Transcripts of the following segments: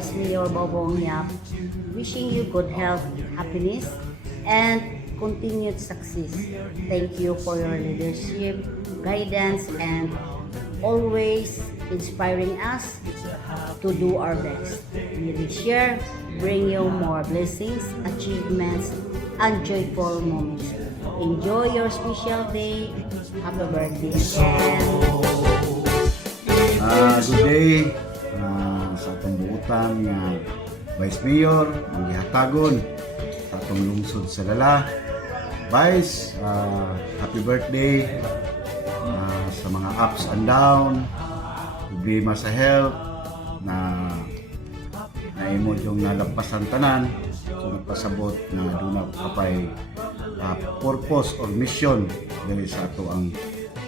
Vice Mayor Bobong Yap, wishing you good health, happiness, and continued success. Thank you for your leadership, guidance, and always inspiring us to do our best. May this year bring you more blessings, achievements, and joyful moments. Enjoy your special day. Happy birthday again. Good day sa atong buutan nga Vice Mayor, ang gihatagon sa atong lungsod sa Lala. Vice, happy birthday sa mga ups and down, problema sa health na imo yung nalampasan tanan, so nagpasabot na doon na kapay purpose or mission dahil sa ato ang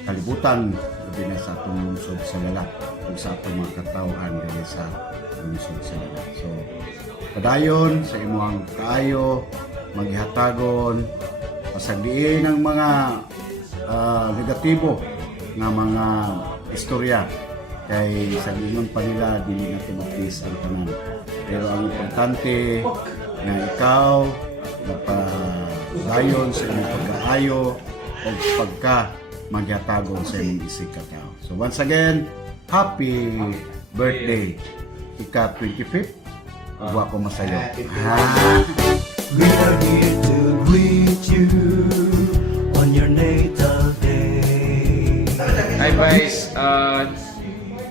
kalibutan dahil na sa atong lungsod sa Lala kung sa atong mga katawhan dahil sa lungsod sa Lala. So padayon sa imong kaayo maghihatagon pasagdiin ang mga negatibo nga mga istorya kay sa gingon pa nila dili natin mag-please ang tanan, pero ang importante na ikaw napadayon sa imong pagkaayo o pagka magyatagon sa imong isig katao. So once again, happy birthday ika 25th. Huwag ko masayo. We are here to greet you on your natal day. Hi Vice,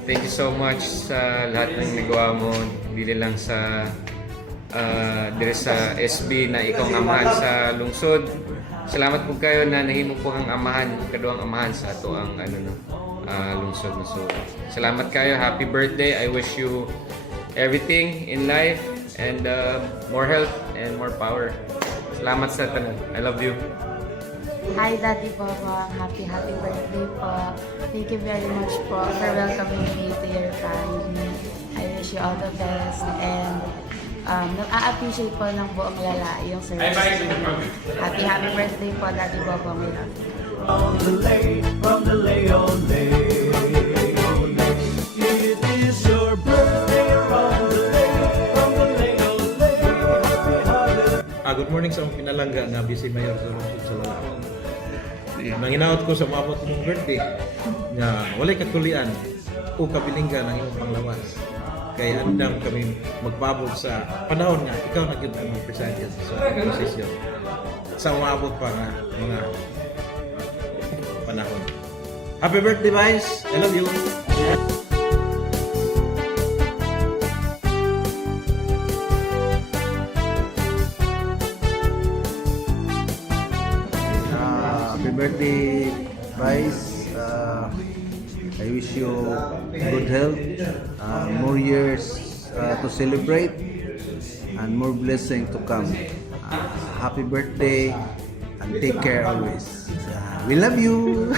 thank you so much sa lahat ng nagawa mo, hindi lang sa dire sa SB na ikaw ang amahan sa lungsod. Salamat po kayo na nahimo po ang amahan, kaduang amahan sa ato ang lungsod. So, salamat kayo, happy birthday. I wish you everything in life and more health and more power. Salamat sa tanan. I love you. Hi Daddy Papa, happy birthday po. Thank you very much po for welcoming me to your family. I wish you all the best and nag-a-appreciate po ng buong Lala yung service. Happy birthday po Daddy Papa, we love you. From the Leon Day. It is your birthday from the Leon Day. Good morning sa mga pinalangga nga Vice Mayor sa lungsod sa Lala. Nanginaot ko sa maabot mong birthday nga walay kakulian o kabilingga ng iyong panglawas. Kaya andam kami magpabot sa panahon nga ikaw na gyud ang presensya sa posisyon. Sa maabot pa nga mga panahon. Happy birthday, Vice! I love you! Happy birthday, Vice. I wish you good health, more years to celebrate, and more blessing to come. Happy birthday, and take care always. We love you!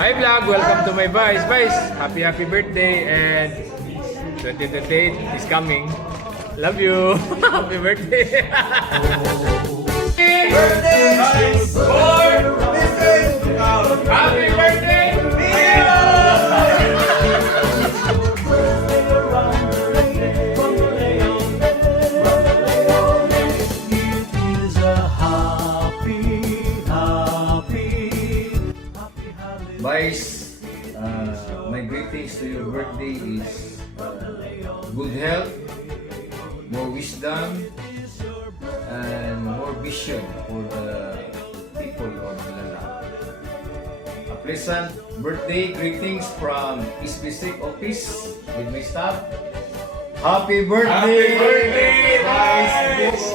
Hi vlog, welcome to my Vice. Vice, happy birthday and 2028 is coming. Love you. Happy birthday. Happy birthday! It is a Vice, my greetings to your birthday is good health, more wisdom, and more vision for the people of Lala. A pleasant birthday greetings from East District Office with my staff. Happy birthday! Happy birthday, Vice!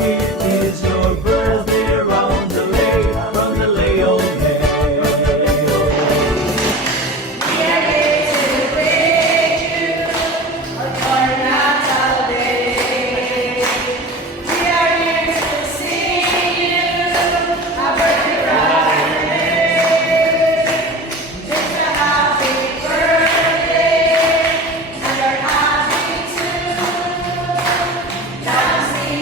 It is your birthday around the lake from the Leon Day. Dancing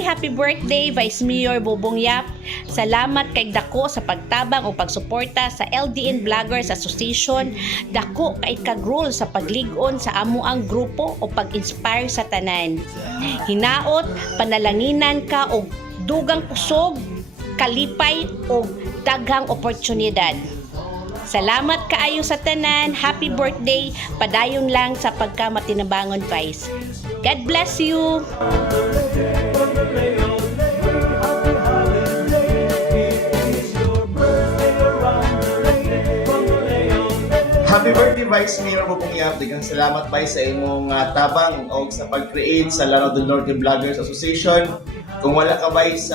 happy birthday Vice Mayor Bobong Yap. Salamat kay dako sa pagtabang o pagsuporta sa LDN Vloggers Association. Dako kay kagrol sa paglig-on sa amo ang grupo o pag-inspire sa tanan. Hinaot, panalanginan ka og dugang kusog, kalipay o daghang oportunidad. Salamat kaayo sa tanan. Happy birthday. Padayon lang sa pagkamatinabangon, Vice. God bless you. Happy birthday, Vice Mayor Bobong Yap. Daghang salamat, Vice, sa imong tabang o sa pag-create sa Lanao del Norte Vloggers Association. Kung wala ka, Vice,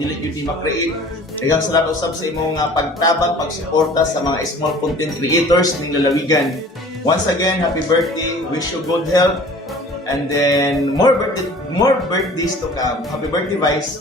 dili yun di ma-create. Daghang salamat usab sa imong pagtabang, pagsuporta sa mga small content creators ning lalawigan. Once again, happy birthday. Wish you good health. And then, more birthdays to come. Happy birthday, Vice.